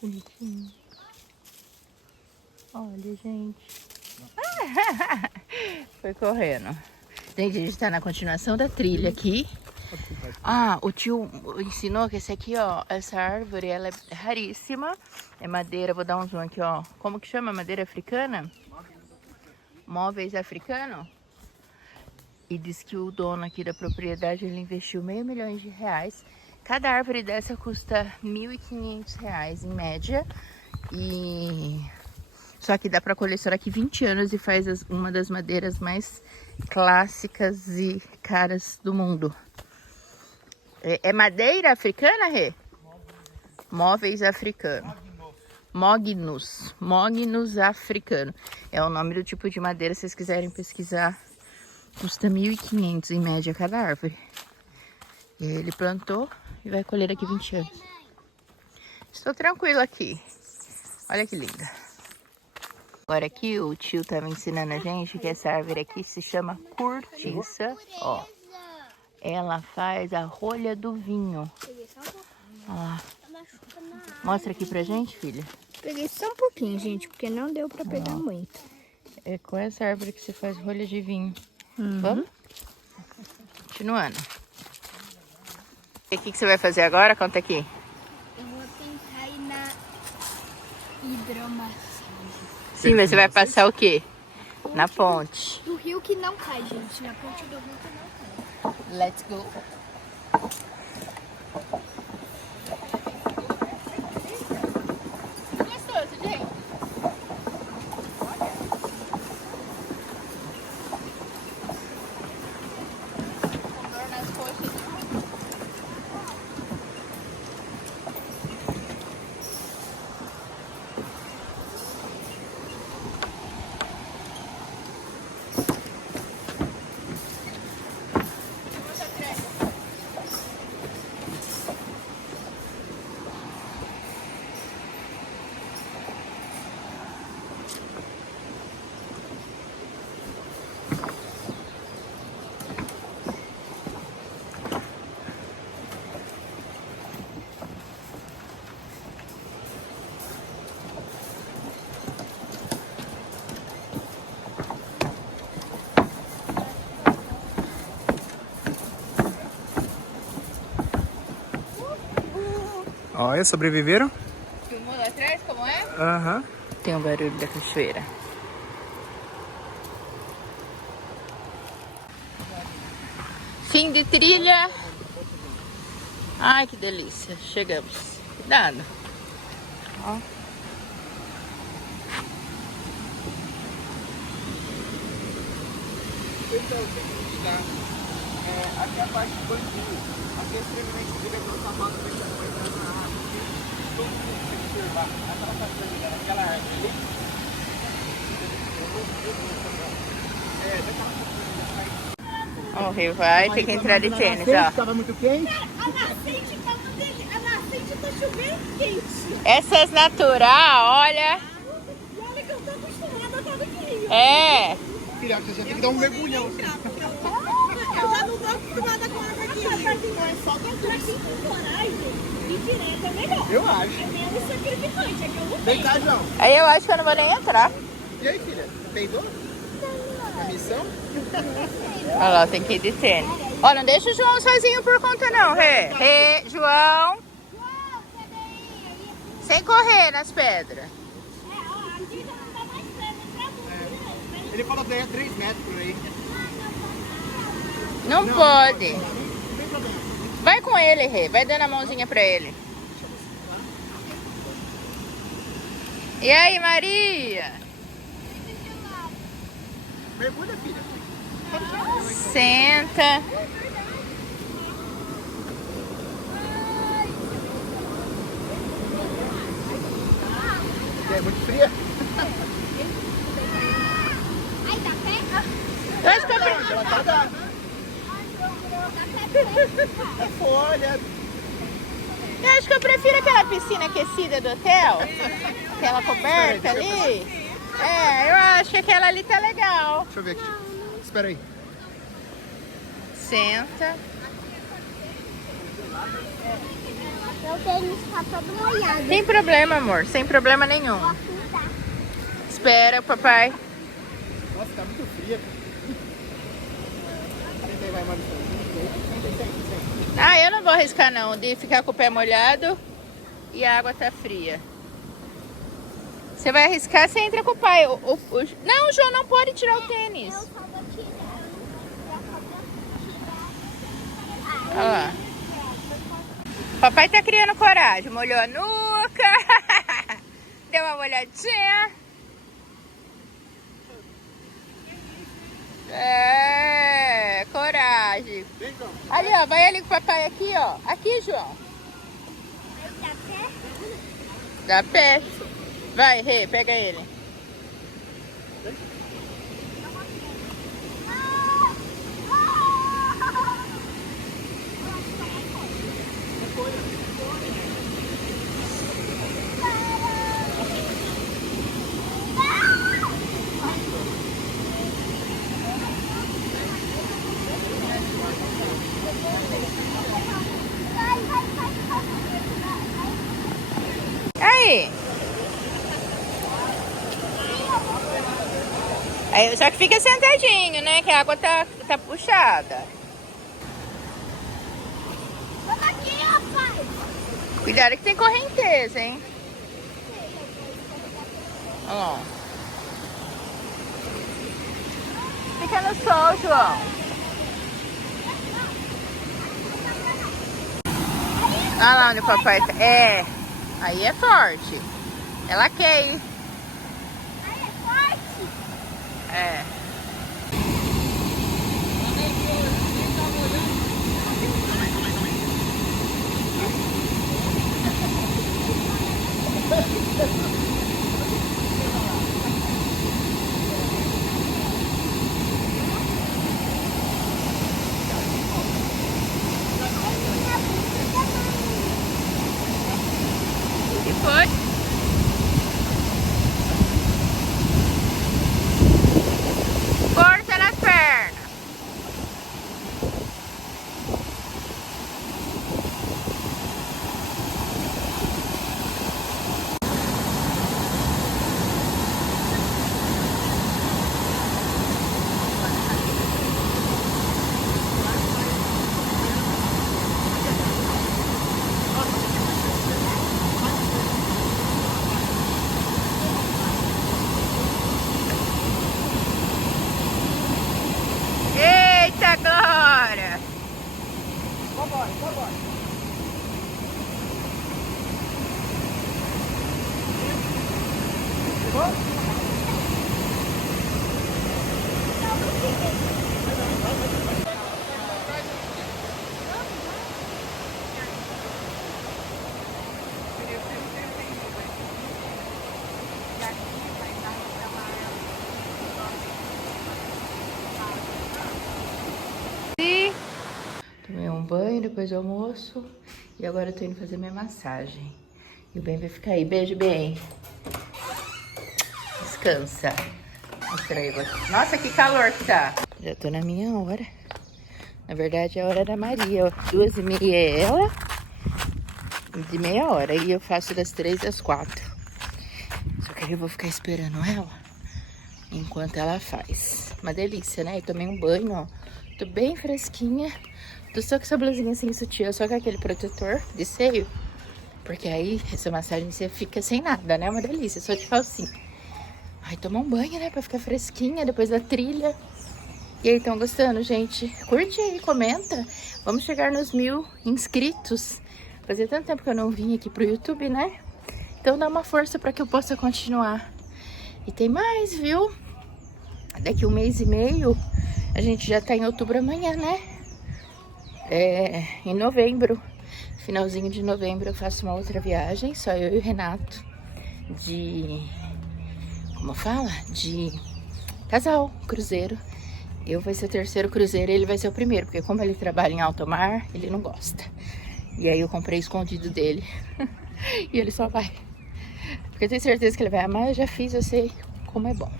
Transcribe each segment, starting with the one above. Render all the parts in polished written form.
Bonitinho. Olha, gente. Foi correndo. Gente, a gente tá na continuação da trilha aqui. Ah, o tio ensinou que esse aqui, ó, essa árvore, ela é raríssima. É madeira, vou dar um zoom aqui, ó. Como que chama? Madeira africana? Móveis africano? E diz que o dono aqui da propriedade, ele investiu R$500 mil. Cada árvore dessa custa R$1.500 em média. E só que dá para colecionar aqui 20 anos e faz uma das madeiras mais clássicas e caras do mundo. É madeira africana, Rê? Móveis africano. Mognus africano. É o nome do tipo de madeira, se vocês quiserem pesquisar. Custa 1.500 em média cada árvore. E aí ele plantou e vai colher daqui 20 anos. Estou tranquilo aqui. Olha que linda. Agora aqui o tio estava ensinando a gente que essa árvore aqui se chama cortiça. Ó, ela faz a rolha do vinho. Ó. Mostra aqui pra gente, filha. Peguei só um pouquinho, gente, porque não deu pra pegar muito. É com essa árvore que você faz rolha de vinho. Vamos? Continuando. E o que você vai fazer agora? Conta aqui. Eu vou tentar ir na hidromassagem. Sim, mas você vai passar o quê? Na ponte. Do rio que não cai, gente. Na ponte do rio que não cai. Let's go. Gostoso, gente. Com dor nas coxas. Olha, sobreviveram? Filmou lá atrás, como é? Aham. Tem o barulho da cachoeira. Fim de trilha. Ai, que delícia. Chegamos. Cuidado. Ó. Então, o seguinte, tá? Aqui é a parte do banquinho. Aqui é extremamente seguro, o sapato vai estar cortando na árvore. Todo mundo tem que observar. Aquela castanha, aquela árvore ali. Daquela castanha. O rio vai ter que entrar de tênis, ó. Estava muito quente. A nascente tá chovendo quente. Essas natural, olha. E olha que eu tô acostumada a estar no rio. É. Filha, você já tem que dar um mergulhão. Eu já não tô acostumada com água aqui. É só entrar aqui com coragem e direto é melhor. Eu acho. É menos sacrificante, é que eu não Vem cá, João. Aí eu acho que eu não vou nem entrar. E aí, filha? Peidou? A missão? Olha lá, tem que ir de tênis. Ó, não deixa o João sozinho por conta não, Rê. Rê, João. Sem correr nas pedras. Ele falou que é 3 metros por aí. Não pode. Não tem problema. Vai com ele, Rê. Vai dando a mãozinha pra ele. E aí, Maria? Mergulha, filha. Senta. É muito fria. Eu acho que eu pre- Ela tá dando. É folha. eu acho que eu prefiro aquela piscina aquecida do hotel. Aquela coberta ali. É, eu acho que aquela ali tá legal. Deixa eu ver aqui. Espera aí. Senta. Meu tênis tá todo molhado. Sem problema, amor. Sem problema nenhum. Vou pintar. Espera, papai. Nossa, tá muito fria. Senta aí, vai, Maurício. Senta. Ah, eu não vou arriscar não, de ficar com o pé molhado e a água tá fria. Você vai arriscar, você entra com o pai. Não, o João não pode tirar o tênis. Eu só vou tirar. Olha lá. Papai tá criando coragem. Molhou a nuca. Deu uma molhadinha. É, coragem. Vem, João. Ali, ó. Vai ali com o papai aqui, ó. Aqui, João. Dá pé. Vai, Rê, pega ele. Aí. Aí, só que fica sentadinho, né? Que a água tá puxada. Vamos aqui, ó, pai. Cuidado que tem correnteza, hein? Ó. Fica no sol, João. Olha lá onde o papai tá. É. Aí é forte. Ela quer ir. Aí é forte. É. E foi? Força nas pernas. Eita, Glória! Vambora, vambora. Chegou? Tomei um banho depois do almoço e agora eu tô indo fazer minha massagem. E o Ben vai ficar aí. Beijo, Ben. Descansa. Mostra aí você. Nossa, que calor que tá. Já tô na minha hora. Na verdade, é a hora da Maria. 2h30 é ela. De meia hora. E eu faço das 3 às 4. Só que eu vou ficar esperando ela enquanto ela faz. Uma delícia, né? Eu tomei um banho, ó. Tô bem fresquinha. Tô só com essa blusinha sem sutiã, só com aquele protetor de seio. Porque aí, essa massagem você fica sem nada, né? Uma delícia, só de calcinha. Ai, tomar um banho, né? Pra ficar fresquinha depois da trilha. E aí, estão gostando, gente? Curte aí, comenta. Vamos chegar nos 1000 inscritos. Fazia tanto tempo que eu não vim aqui pro YouTube, né? Então dá uma força pra que eu possa continuar. E tem mais, viu? Daqui 1 mês e meio, a gente já tá em outubro amanhã, né? Em novembro, finalzinho de novembro, eu faço uma outra viagem, só eu e o Renato, como fala? De casal, cruzeiro. Eu vai ser o terceiro cruzeiro e ele vai ser o primeiro, porque como ele trabalha em alto mar, ele não gosta. E aí eu comprei escondido dele, e ele só vai. Porque eu tenho certeza que ele vai amar, eu já fiz, eu sei como é bom.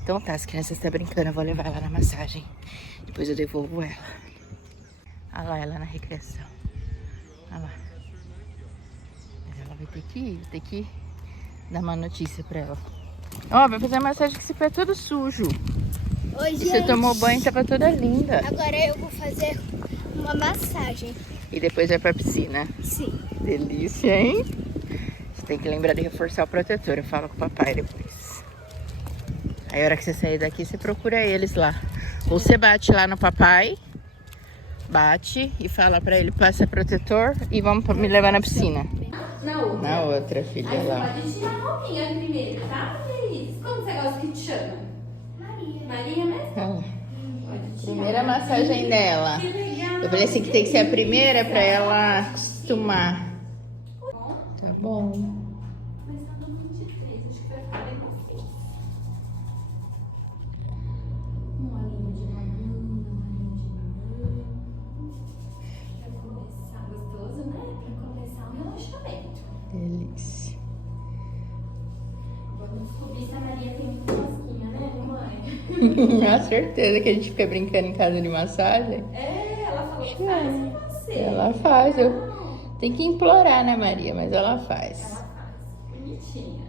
Então tá, as crianças estão brincando, eu vou levar ela na massagem, depois eu devolvo ela. Olha lá ela na recreação. Olha lá. Tem que dar uma notícia pra ela. Ó, vai fazer massagem com esse pé todo sujo. Oi, E gente. você tomou banho, tava toda linda. Agora eu vou fazer uma massagem. E depois vai pra piscina. Sim. Delícia, hein? Você tem que lembrar de reforçar o protetor. Eu falo com o papai depois. Aí a hora que você sair daqui, você procura eles lá. Ou você bate lá no papai, bate e fala pra ele, passa protetor e vamos me levar na piscina. Na outra, filha, Aí lá. você pode tirar a roupinha primeiro, tá? Feliz. Como você gosta que te chama? Maria. Maria mesmo? Pode tirar. Primeira massagem dela. Que legal. Eu falei assim que tem que ser a primeira pra ela acostumar. Tá bom. Mas tá no 23, acho que vai ficar bem gostoso. Um olhinho de mamão, Pra começar gostoso, né? Pra começar o relaxamento. Delícia. Vamos descobrir se a Maria tem muita rosquinha, né, mamãe? Com certeza que a gente fica brincando em casa de massagem. É, ela falou que faz com você. Ela faz. Tem que implorar, né, Maria? Mas ela faz. Ela faz. Bonitinha.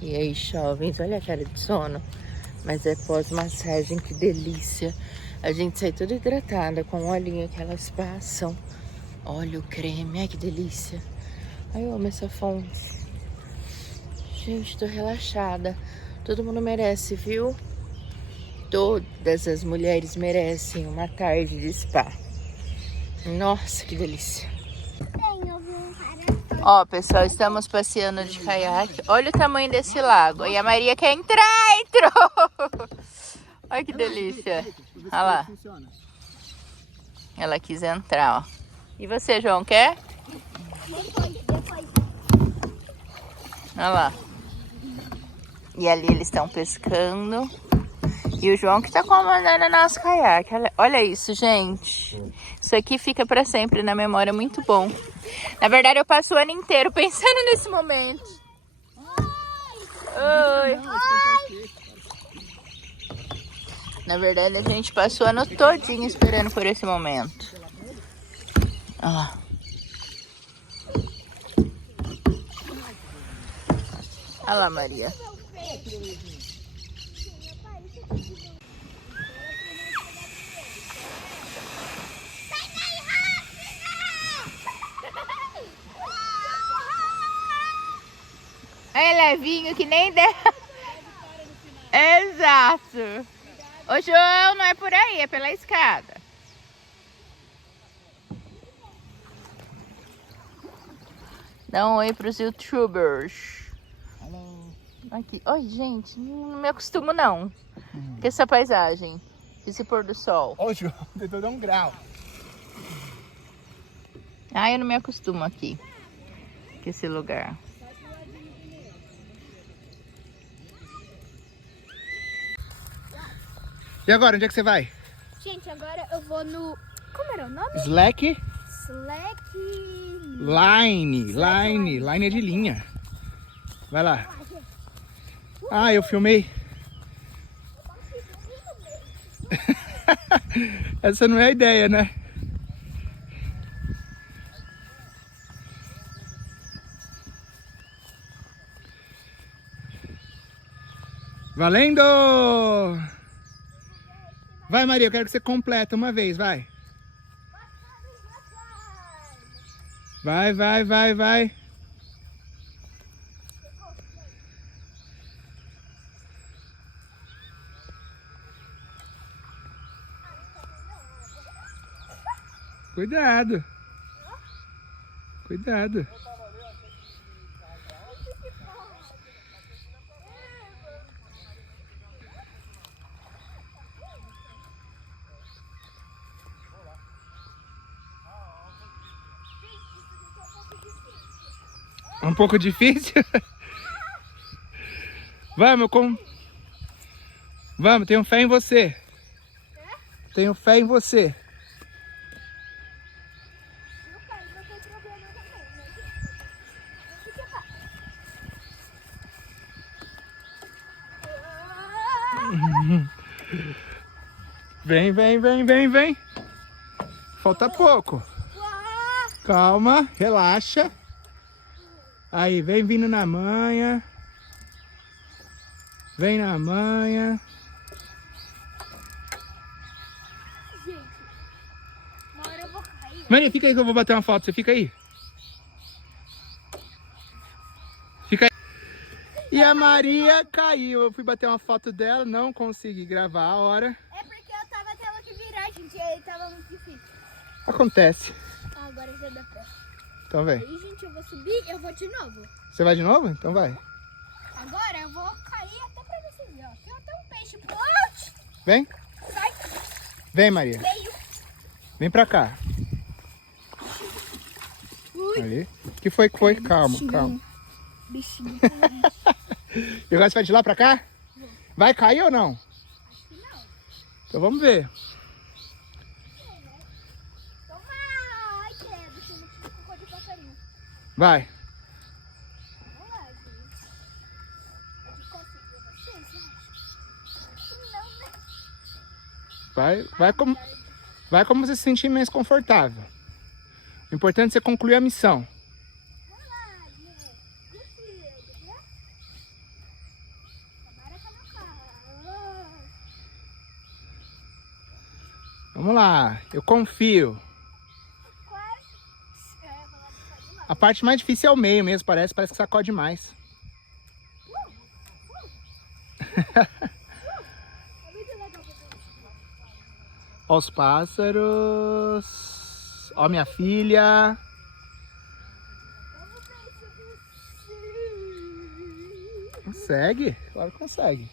E aí, jovens, olha a cara de sono. Mas é pós-massagem, que delícia. A gente sai toda hidratada com o olhinho que elas passam. Olha o creme, ai que delícia. Ai, eu amo essa fonte. Gente, tô relaxada. Todo mundo merece, viu? Todas as mulheres merecem uma tarde de spa. Nossa, que delícia. Ó, pessoal, estamos passeando de caiaque. Olha o tamanho desse lago. E a Maria quer entrar, entrou! Olha que delícia. Olha lá. Ela quis entrar, ó. E você, João, quer? Depois. Olha lá. E ali eles estão pescando. E o João que tá comandando o nosso caiaque. Olha isso, gente. Isso aqui fica pra sempre na memória, muito bom. Na verdade, eu passo o ano inteiro pensando nesse momento. Oi. Na verdade, a gente passou o ano todinho esperando por esse momento. Olha lá. Olha lá, Maria. É levinho que nem der. Exato. Ô, João, não é por aí, é pela escada. Dá um oi pros youtubers. Aqui. Oi, gente, não me acostumo não com essa paisagem, esse pôr do sol. Ô, João, tentou dar um grau. Ah, eu não me acostumo aqui com esse lugar. E agora, onde é que você vai? Gente, agora eu vou no... Como era o nome? Slack Slack... Line é de linha. Vai lá. Ah, eu filmei. Essa não é a ideia, né? Valendo! Vai, Maria, eu quero que você completa uma vez, vai. Vai. Cuidado. Cuidado. Um pouco difícil? Vamos, Vamos, tenho fé em você. Tenho fé em você. Vem. Falta pouco. Calma, relaxa. Aí, vem vindo na manha. Vem na manha. Gente, uma hora eu vou cair. Maria, fica aí que eu vou bater uma foto. Você fica aí. Fica aí. E a Maria caiu. Eu fui bater uma foto dela, não consegui gravar a hora. É porque eu tava tendo que virar, gente, e aí tava muito difícil. Acontece. Ah, agora já dá pé. Então vem. Aí, gente, eu vou subir e eu vou de novo. Você vai de novo? Então vai. Agora eu vou cair até pra vocês verem, ó. Tem até um peixe. Pode! Vem. Sai. Vem, Maria. Veio. Vem pra cá. Ali. Que foi? Calma, calma. Bichinho. E agora você vai de lá pra cá? Vai cair ou não? Acho que não. Então vamos ver. Toma! Ai, credo, que eu não tive cocô de passarinho. Vai. Vamos lá, gente. Eu consigo ver vocês, acho? Acho que não, né? Vai como você se sentir mais confortável. O importante é você concluir a missão. Vamos lá, gente. Consigo, né? Agora tá no carro. Vamos lá, eu confio. Quase. Eu ia falar que foi demais. A parte mais difícil é o meio mesmo, parece que sacode mais. É muito legal fazer isso. Ó os pássaros. Ó minha filha. Vamos ver se eu consigo. Consegue? Claro que consegue.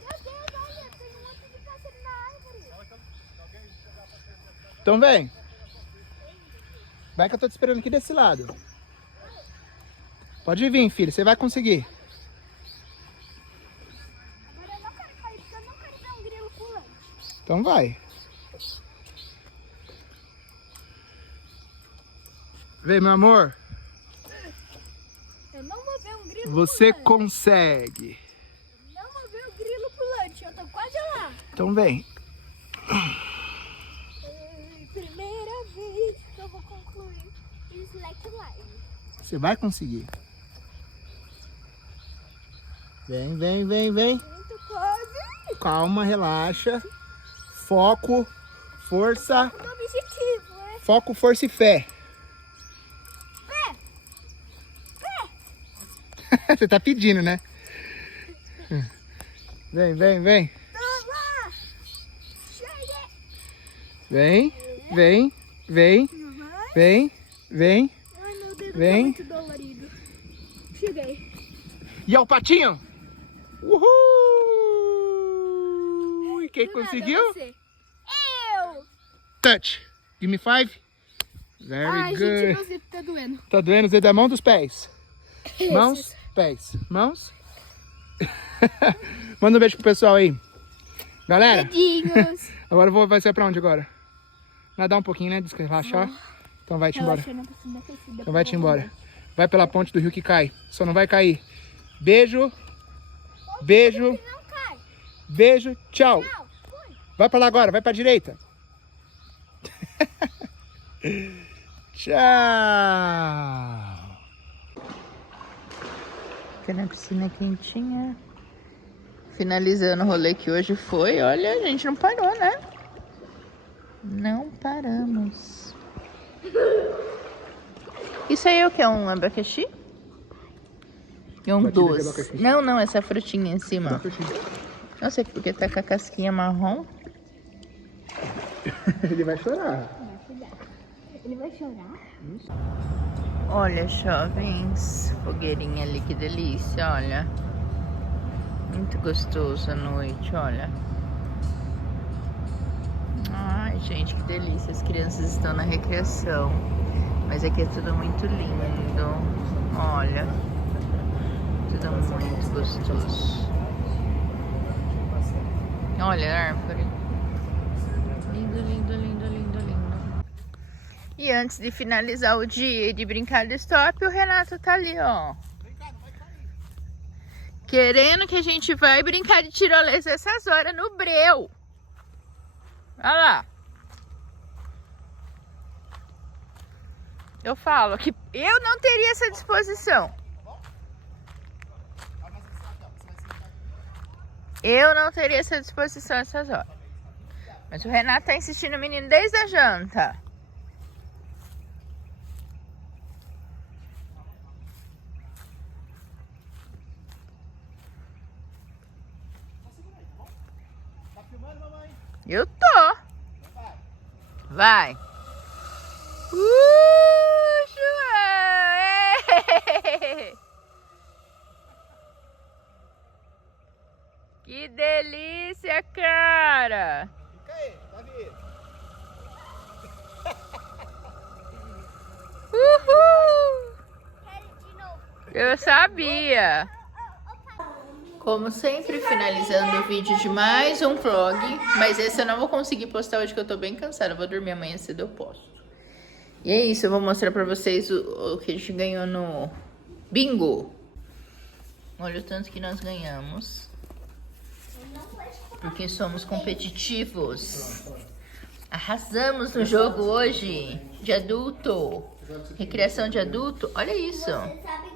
Meu Deus, olha, tem um monte de pássaro na árvore. Então vem. Vai que eu tô te esperando aqui desse lado. Pode vir, filho. Você vai conseguir. Agora eu não quero cair, porque eu não quero ver um grilo pulante. Então vai. Vem, meu amor. Eu não vou ver um grilo Você pulante. consegue. Não vou ver o grilo pulante, eu tô quase lá. Então vem. Primeira vez que eu vou concluir o slackline. Você vai conseguir. Vem, vem, vem, vem. Muito quase. Calma, relaxa. Foco, força. O meu objetivo é Foco, força e fé. pé. Você tá pedindo, né? Vem, vem, vem. Toma. Chega. Vem, vem, vem, Vai. vem, vem. Ai, meu dedo Vem. tá muito dolorido. Cheguei. E é o patinho? Uhul! E quem Do nada, conseguiu? você. Eu. Touch. Give me 5. Very Ai, good. gente, meu dedo tá doendo. Tá doendo os dedos da mão dos pés? Mãos, Esses. pés. Mãos. Manda um beijo pro pessoal aí. Galera, Dedinhos. agora vai ser pra onde agora? Nadar um pouquinho, né? Relaxar. Então vai-te embora. Relaxando pra cima, aquecida, Então pra vai-te mamãe. embora. Vai pela ponte do rio que cai. Só não vai cair. Beijo. Beijo. Não cai. Beijo. Tchau. Não, fui. Vai pra lá agora. Vai pra direita. Tchau. Fica na piscina quentinha. Finalizando o rolê que hoje foi. Olha, a gente não parou, né? Não paramos. Isso aí é o que? É um abacaxi? É um Batida de doce. abacaxi. Não, não, essa frutinha em cima. Não sei porque tá com a casquinha marrom. Ele vai chorar. Ele vai chorar? Olha, jovens. Fogueirinha ali, que delícia, olha. Muito gostoso à noite, olha. Ai, gente, que delícia. As crianças estão na recreação. Mas aqui é tudo muito lindo. Olha. Tudo muito gostoso. Olha a árvore. Lindo, lindo, lindo, lindo, lindo. E antes de finalizar o dia e de brincar de stop, o Renato tá ali, ó. Querendo que a gente vai brincar de tirolesa essas horas no breu. Olha lá. Eu falo que eu não teria essa disposição. Eu não teria essa disposição essas horas. Mas o Renato tá insistindo, menino, desde a janta. Eu tô. Vai. João! Ê! Que delícia, cara! Fica aí, Davi. Uhul! Quero de novo. Eu sabia. Como sempre, finalizando o vídeo de mais um vlog. Mas esse eu não vou conseguir postar hoje que eu tô bem cansada. Eu vou dormir amanhã cedo, eu posto. E é isso, eu vou mostrar pra vocês o que a gente ganhou no bingo. Olha o tanto que nós ganhamos. Porque somos competitivos. Arrasamos no jogo hoje de adulto. Recreação de adulto. Olha isso. Você sabe